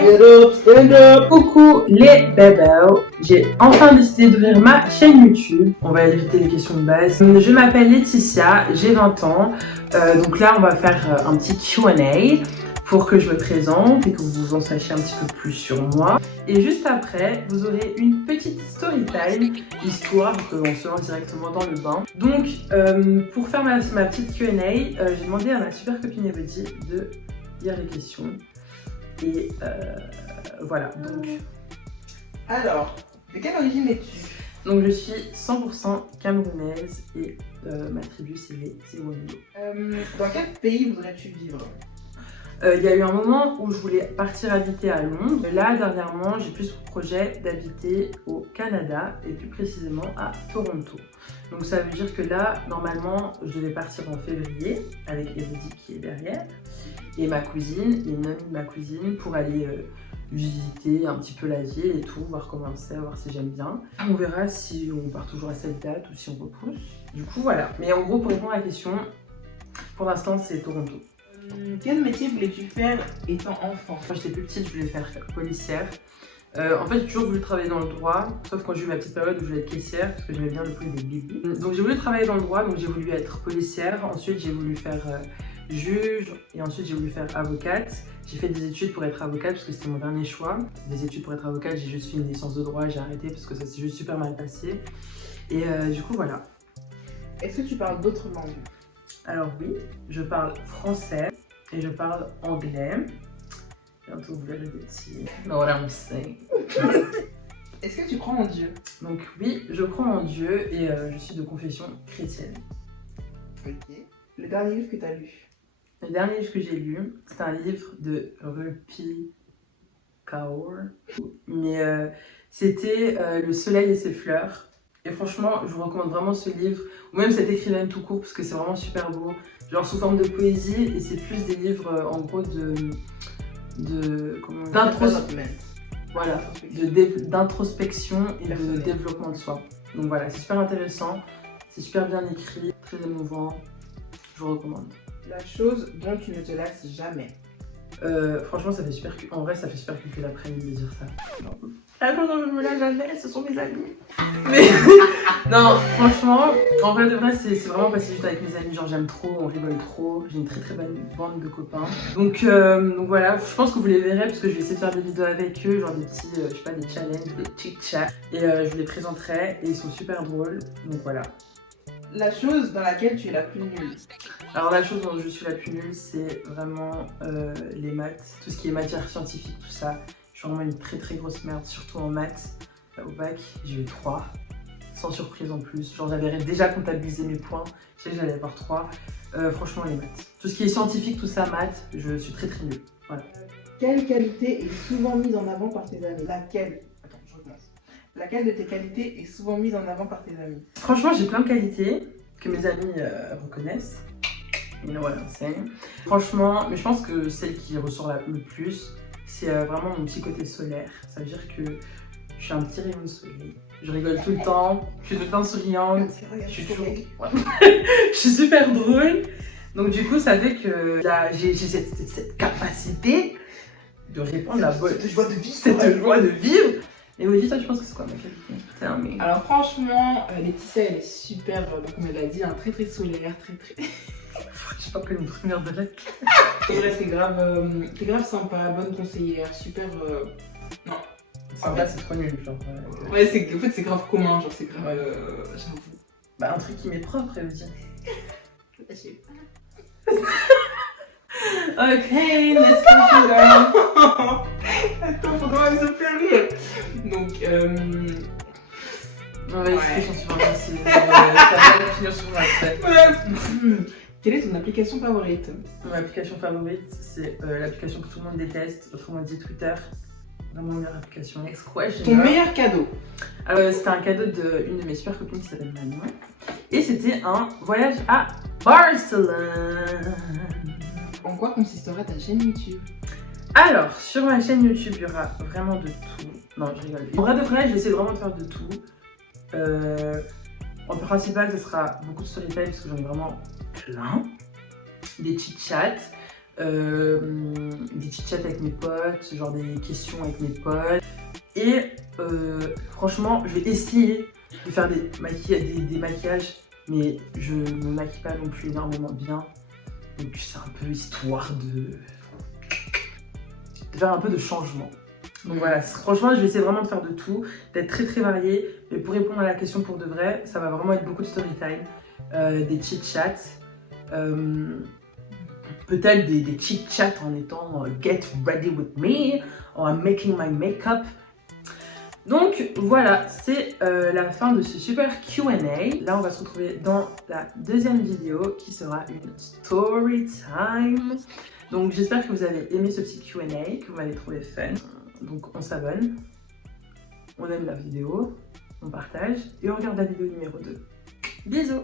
Get up, stand up. Coucou les bébés, j'ai enfin décidé d'ouvrir ma chaîne YouTube. On va éviter les questions de base. Je m'appelle Laetitia, j'ai 20 ans. Donc là, on va faire un petit Q&A pour que je me présente et que vous en sachiez un petit peu plus sur moi. Et juste après, vous aurez une petite story time, histoire qu'on se lance directement dans le bain. Donc, pour faire ma petite Q&A, j'ai demandé à ma super copine Elodie de lire les questions. Et voilà, donc... Alors, de quelle origine es-tu? Donc je suis 100% camerounaise et ma tribu c'est les Zéwando. Dans quel pays voudrais-tu vivre? Il y a eu un moment où je voulais partir habiter à Londres. Là, dernièrement, j'ai plus pour projet d'habiter au Canada et plus précisément à Toronto. Donc ça veut dire que là, normalement, je devais partir en février avec Elodie qui est derrière et ma cousine et une amie de ma cousine pour aller visiter un petit peu la ville et tout, voir comment c'est, voir si j'aime bien. On verra si on part toujours à cette date ou si on repousse. Du coup, voilà. Mais en gros, pour répondre à la question, pour l'instant, c'est Toronto. Quel métier voulais-tu faire étant enfant? Quand j'étais plus petite, je voulais faire policière. En fait, j'ai toujours voulu travailler dans le droit, sauf quand j'ai eu ma petite période où je voulais être caissière, parce que j'aimais bien le prix des bébés. Donc j'ai voulu travailler dans le droit, donc j'ai voulu être policière. Ensuite, j'ai voulu faire juge, et ensuite j'ai voulu faire avocate. J'ai fait des études pour être avocate, parce que c'était mon dernier choix. Des études pour être avocate, j'ai juste fait une licence de droit, j'ai arrêté, parce que ça s'est juste super mal passé. Et du coup, voilà. Est-ce que tu parles d'autres langues? Alors oui, je parle français et je parle anglais. Bientôt vous verrez des petits... Know what I'm saying. Est-ce que tu crois en Dieu? Donc oui, je crois en Dieu et je suis de confession chrétienne. Ok. Le dernier livre que tu as lu? Le dernier livre que j'ai lu, c'est un livre de Rupi Kaur. Mais c'était Le soleil et ses fleurs. Et franchement, je vous recommande vraiment ce livre, ou même cette écrivaine tout court, parce que c'est vraiment super beau. Genre sous forme de poésie, et c'est plus des livres en gros d'introspection et de développement de soi. Donc voilà, c'est super intéressant, c'est super bien écrit, très émouvant, je vous recommande. La chose dont tu ne te lasses jamais? Franchement, ça fait super en vrai, ça fait super kiffer l'après-midi de dire ça. Attends, je me lasse jamais, ce sont mes amis. Mais non, franchement, en vrai de vrai, c'est vraiment passer juste avec mes amis. Genre, j'aime trop, on rigole trop. J'ai une très très bonne bande de copains. Donc voilà, je pense que vous les verrez parce que je vais essayer de faire des vidéos avec eux, genre des petits, je sais pas, des challenges, des chit-chats. Et je vous les présenterai et ils sont super drôles. Donc voilà. La chose dans laquelle tu es la plus nulle? Alors la chose dont je suis la plus nulle, c'est vraiment les maths. Tout ce qui est matière scientifique, tout ça. Je suis vraiment une très très grosse merde, surtout en maths. Au bac, j'ai eu 3, sans surprise en plus. Genre j'avais déjà comptabilisé mes points, je sais que j'allais avoir 3. Franchement les maths. Tout ce qui est scientifique, tout ça, maths, je suis très très nulle. Voilà. Quelle qualité est souvent mise en avant par tes amis? Laquelle? Attends, je recommence. Laquelle de tes qualités est souvent mise en avant par tes amis? Franchement, j'ai plein de qualités que mes amis reconnaissent. You know what I'm saying. Franchement, mais je pense que celle qui ressort le plus, c'est vraiment mon petit côté solaire. Ça veut dire que je suis un petit rayon de soleil. Je rigole tout le temps, je suis tout le temps souriante, je suis toujours... je suis super drôle. Donc du coup, ça fait que j'ai cette capacité de répandre cette joie de vivre. Et oui, toi, tu penses que c'est quoi ma qualité? Alors franchement, Laetitia, elle est super, comme elle l'a dit, hein, très très solaire, très... Je sais pas quelle première de lettre. Et là, t'es grave sympa, bonne conseillère, super... Non. Sympa, c'est trop nul, genre. Ouais, en fait, c'est grave commun, genre, c'est grave... J'avoue. Bah, un truc qui m'est propre, elle veut dire. Je sais pas. Ok, let's go. Attends, faudra me faire rire. Donc, on va essayer sur ça va finir sur ma Quelle est ton application favorite? Mon application favorite, c'est l'application que tout le monde déteste, autrement dit Twitter. Vraiment meilleure application. Next question. Ton meilleur cadeau? C'était un cadeau d'une de mes super copines qui s'appelle Manon. Et c'était un voyage à Barcelone. En quoi consisterait ta chaîne YouTube? Alors, sur ma chaîne YouTube, il y aura vraiment de tout. Non, je rigole. En vrai de vrai, je vais essayer vraiment de faire de tout. En principal, ce sera beaucoup de story time parce que j'en ai vraiment plein. Des chit-chats. des chit-chats avec mes potes, genre des questions avec mes potes. Et franchement, je vais essayer de faire des maquillages, mais je me maquille pas non plus énormément bien. Donc c'est un peu histoire de faire un peu de changement. Donc voilà, franchement, je vais essayer vraiment de faire de tout, d'être très très variée. Mais pour répondre à la question pour de vrai, ça va vraiment être beaucoup de story time, des chit-chats, peut-être des chit-chats en étant get ready with me, or I'm making my makeup. Donc voilà, c'est la fin de ce super Q&A. Là, on va se retrouver dans la deuxième vidéo qui sera une story time. Donc j'espère que vous avez aimé ce petit Q&A, que vous m'avez trouvé fun. Donc on s'abonne, on aime la vidéo, on partage et on regarde la vidéo numéro 2. Bisous!